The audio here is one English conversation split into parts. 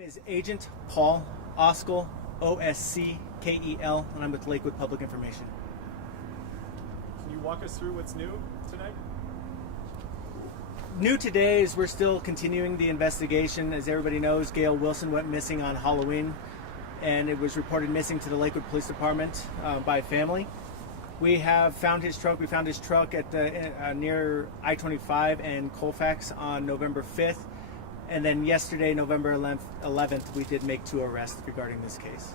name is Agent Paul Oskel, Osckel, and I'm with Lakewood Public Information. Can you walk us through what's new tonight? New today is we're still continuing the investigation. As everybody knows, Gail Wilson went missing on Halloween, and it was reported missing to the Lakewood Police Department by family. We have found his truck. We found his truck at the near I-25 and Colfax on November 5th. And then yesterday, November 11th, we did make 2 arrests regarding this case.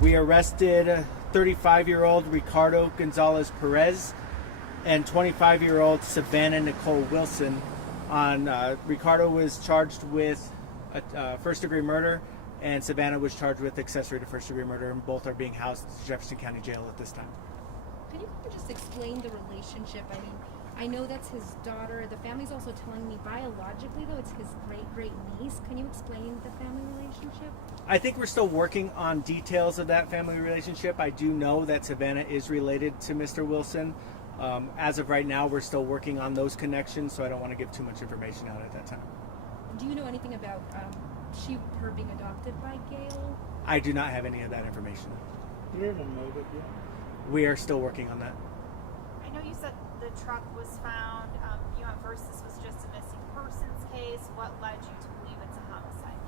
We arrested 35-year-old Ricardo Gonzalez Perez and 25-year-old Savannah Nicole Wilson. Ricardo was charged with first-degree murder, and Savannah was charged with accessory to first-degree murder, and both are being housed at Jefferson County Jail at this time. Can you just explain the relationship? I mean, I know that's his daughter. The family's also telling me biologically, though, it's his great niece. Can you explain the family relationship? I think we're still working on details of that family relationship. I do know that Savannah is related to Mr. Wilson. As of right now, we're still working on those connections, so I don't want to give too much information out at that time. Do you know anything about her being adopted by Gail? I do not have any of that information. You don't know that yet? We are still working on that. I know you said the truck was found. You at first this was just a missing persons case. What led you to believe it's a homicide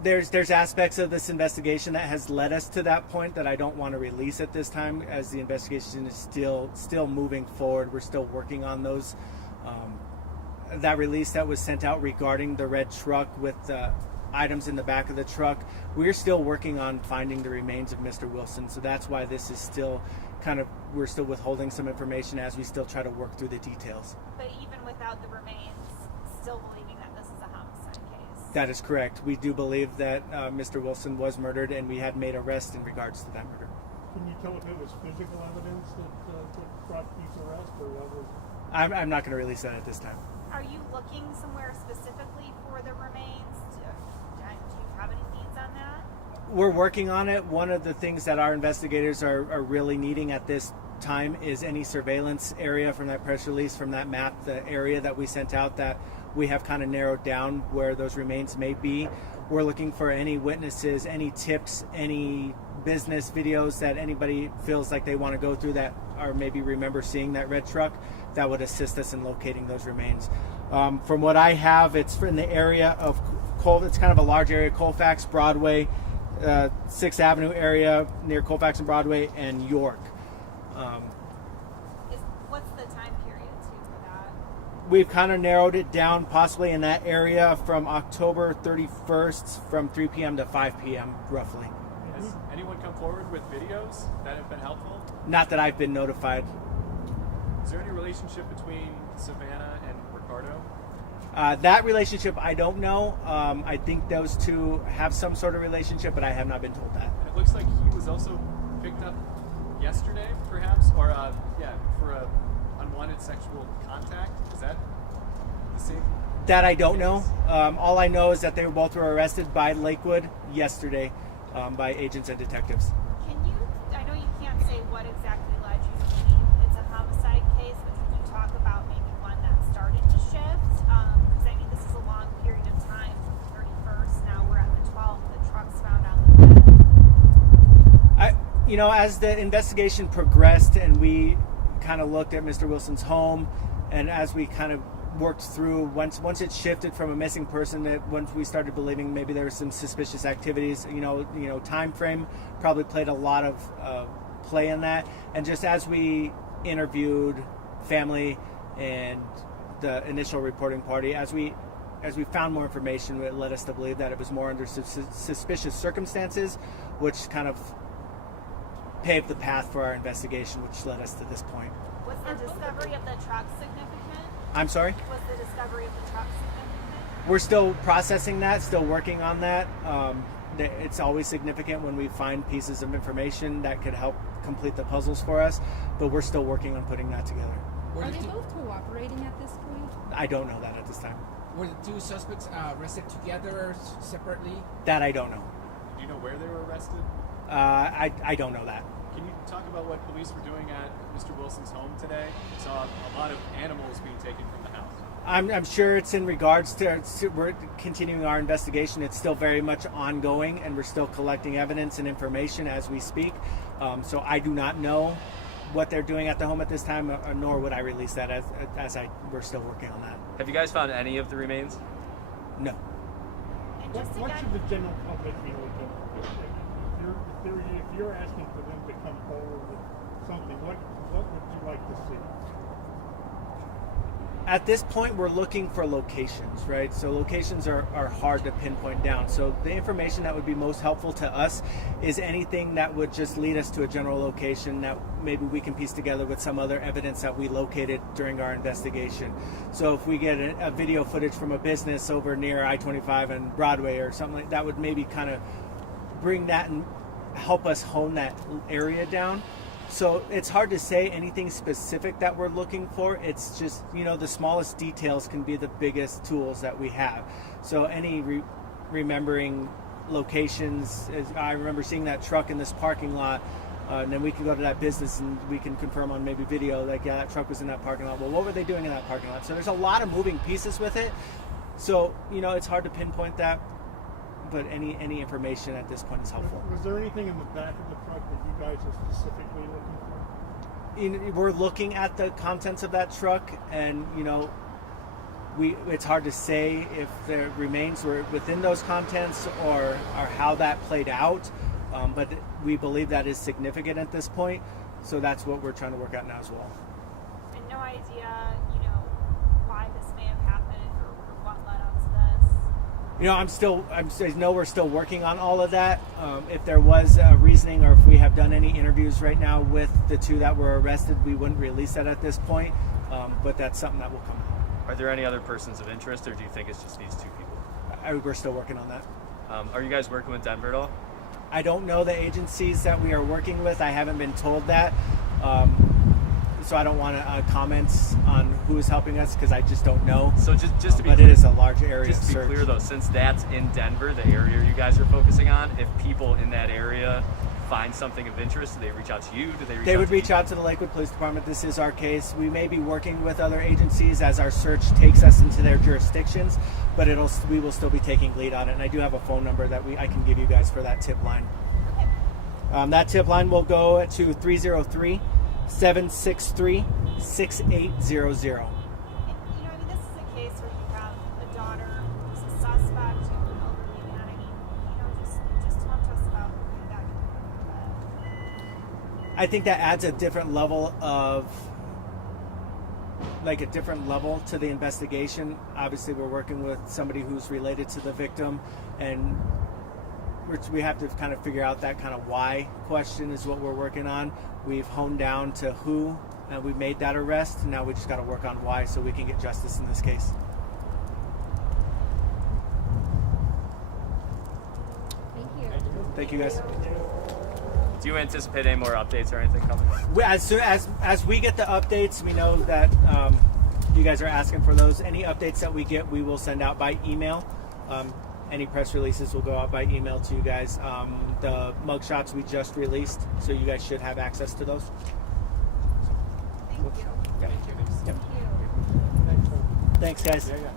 case? There's aspects of this investigation that has led us to that point that I don't want to release at this time, as the investigation is still moving forward. We're still working on those. That release that was sent out regarding the red truck with items in the back of the truck, we're still working on finding the remains of Mr. Wilson. So that's why this is still we're still withholding some information as we still try to work through the details. But even without the remains, still believing that this is a homicide case? That is correct. We do believe that Mr. Wilson was murdered, and we had made arrests in regards to that murder. Can you tell if it was physical evidence that brought these arrests, or what was? I'm not going to release that at this time. Are you looking somewhere specifically for the remains? Do you have any leads on that? We're working on it. One of the things that our investigators are really needing at this time is any surveillance area from that press release, from that map, the area that we sent out that we have kind of narrowed down where those remains may be. We're looking for any witnesses, any tips, any business videos that anybody feels like they want to go through that or maybe remember seeing that red truck that would assist us in locating those remains. From what I have, it's in the area of it's kind of a large area, Colfax, Broadway, 6th Avenue area near Colfax and Broadway, and York. What's the time period too for that? We've kind of narrowed it down possibly in that area from October 31st from 3 p.m. to 5 p.m. roughly. Has anyone come forward with videos that have been helpful? Not that I've been notified. Is there any relationship between Savannah and Ricardo? That relationship, I don't know. I think those two have some sort of relationship, but I have not been told that. And it looks like he was also picked up yesterday, perhaps, or for a unwanted sexual contact. Is that the same? That I don't know. All I know is that they both were arrested by Lakewood yesterday by agents and detectives. I know you can't say what exactly led you to believe it's a homicide case, but can you talk about maybe one that started to shift? Because I mean, this is a long period of time from the 31st. Now we're at the 12th. The truck's found on the 5th. As the investigation progressed and we kind of looked at Mr. Wilson's home, and as we kind of worked through, once it shifted from a missing person, that once we started believing maybe there were some suspicious activities, time frame probably played a lot of play in that. And just as we interviewed family and the initial reporting party, as we found more information, it led us to believe that it was more under suspicious circumstances, which kind of paved the path for our investigation, which led us to this point. Was the discovery of the truck significant? I'm sorry? Was the discovery of the truck significant? We're still processing that, still working on that. It's always significant when we find pieces of information that could help complete the puzzles for us, but we're still working on putting that together. Are they both cooperating at this point? I don't know that at this time. Were the 2 suspects arrested together, separately? That I don't know. Do you know where they were arrested? I don't know that. Can you talk about what police were doing at Mr. Wilson's home today? We saw a lot of animals being taken from the house. I'm sure it's in regards to we're continuing our investigation. It's still very much ongoing, and we're still collecting evidence and information as we speak. So I do not know what they're doing at the home at this time, nor would I release that as we're still working on that. Have you guys found any of the remains? No. And What just should again, the general public be looking for? If you're asking for them to come forward with something, what would you like to see? At this point, we're looking for locations, right? So locations are hard to pinpoint down. So the information that would be most helpful to us is anything that would just lead us to a general location that maybe we can piece together with some other evidence that we located during our investigation. So if we get a video footage from a business over near I-25 and Broadway or something like that, would maybe kind of bring that and help us hone that area down. So it's hard to say anything specific that we're looking for. It's just, the smallest details can be the biggest tools that we have. So any remembering locations, I remember seeing that truck in this parking lot, and then we can go to that business and we can confirm on maybe video, like, yeah, that truck was in that parking lot. Well, what were they doing in that parking lot? So there's a lot of moving pieces with it. So, it's hard to pinpoint that, but any information at this point is helpful. Was there anything in the back of the truck that you guys are specifically looking for? We're looking at the contents of that truck, and it's hard to say if the remains were within those contents or how that played out, but we believe that is significant at this point, so that's what we're trying to work out now as well. and no idea, why this may have happened or what led up to this. We're still working on all of that. If there was a reasoning or if we have done any interviews right now with the two that were arrested, we wouldn't release that at this point, but that's something that will come out. Are there any other persons of interest, or do you think it's just these two people? We're still working on that. Are you guys working with Denver at all? I don't know the agencies that we are working with. I haven't been told that. So I don't want to comment on who is helping us because I just don't know. So just to be but clear, it is a large area. just to be search. clear though, since that's in Denver, the area you guys are focusing on, if people in that area find something of interest, do they reach out to you? Do they would reach out to the Lakewood Police Department. This is our case. We may be working with other agencies as our search takes us into their jurisdictions, but we will still be taking lead on it. And I do have a phone number that I can give you guys for that tip line. Okay. That tip line will go to 303-763-6800. And, this is a case where you have a daughter who's a suspect, you have an elderly man. Just talk to us about that. I think that adds a different level to the investigation. Obviously, we're working with somebody who's related to the victim, and we have to kind of figure out that kind of why question is what we're working on. We've honed down to who, and we made that arrest. And now we just got to work on why so we can get justice in this case. Thank you. Thank you, guys. Do you anticipate any more updates or anything coming? As soon as we get the updates, we know that you guys are asking for those. Any updates that we get, we will send out by email. Any press releases will go out by email to you guys. The mugshots we just released, so you guys should have access to those. Thank you. Yeah. Thank you. Thanks, guys. Yeah.